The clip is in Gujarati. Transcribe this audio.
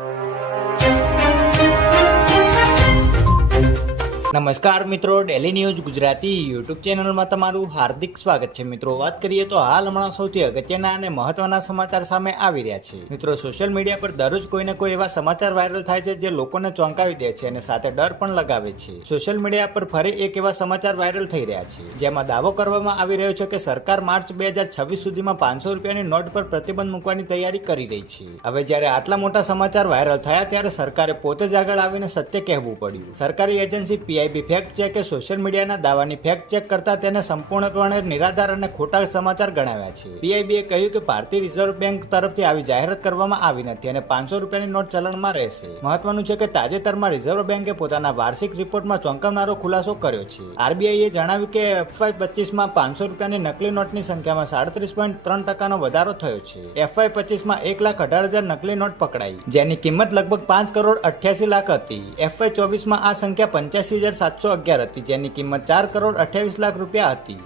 you. નમસ્કાર મિત્રો ડેલી ન્યૂઝ ગુજરાતી યુટ્યુબ ચેનલમાં તમારું હાર્દિક સ્વાગત છે. મિત્રો, વાત કરીએ તો હાલ હમણાં સૌથી અગત્યના અને મહત્વના સમાચાર સામે આવી રહ્યા છે. મિત્રો સોશિયલ મીડિયા પર દરરોજ કોઈને કોઈ એવા સમાચાર વાયરલ થાય છે જે લોકોને ચોંકાવી દે છે અને સાથે ડર પણ લગાવે છે. સોશિયલ મીડિયા પર ફરી એક એવા સમાચાર વાયરલ થઈ રહ્યા છે. જેમાં દાવો કરવામાં આવી રહ્યો છે કે સરકાર માર્ચ બે હજાર છવ્વીસ સુધીમાં પાંચસો રૂપિયાની નોટ પર પ્રતિબંધ મૂકવાની તૈયારી કરી રહી છે. હવે જ્યારે આટલા મોટા સમાચાર વાયરલ થયા, ત્યારે સરકારે પોતે જ આગળ આવીને સત્ય કહેવું પડ્યું. સરકારી એજન્સી પીઆઈબી ફેક્ટ ચેકે સોશિયલ મીડિયાના દાવાની ફેક્ટ ચેક કરતા તેને સંપૂર્ણપણે નિરાધાર અને ખોટા સમાચાર ગણાવ્યા છે. પીઆઈબીએ કહ્યું કે ભારતીય રિઝર્વ બેંક તરફથી આવી જાહેરાત કરવામાં આવી નથી અને પાંચસો રૂપિયાની નોટ ચલણમાં રહેશે. મહત્વનું છે કે તાજેતરમાં રિઝર્વ બેંકે પોતાના વાર્ષિક રિપોર્ટમાં ચોંકાવનારો ખુલાસો કર્યો છે. આરબીઆઈએ જણાવ્યું કે એફવાય પચીસમાં પાંચસો રૂપિયાની નકલી નોટની સંખ્યામાં સાડત્રીસ પોઈન્ટ ત્રણ ટકાનો વધારો થયો છે. એફઆઈ પચીસમાં એક લાખ અઢાર હજાર નકલી નોટ પકડાઈ. જેની કિંમત લગભગ પાંચ કરોડ અઠ્યાસી લાખ હતી. એફવાય ચોવીસમાં આ સંખ્યા પંચ્યાસી હજાર સાતસો અગિયાર હતી જેની કિંમત ચાર કરોડ અઠ્યાવીસ લાખ રૂપિયા હતી.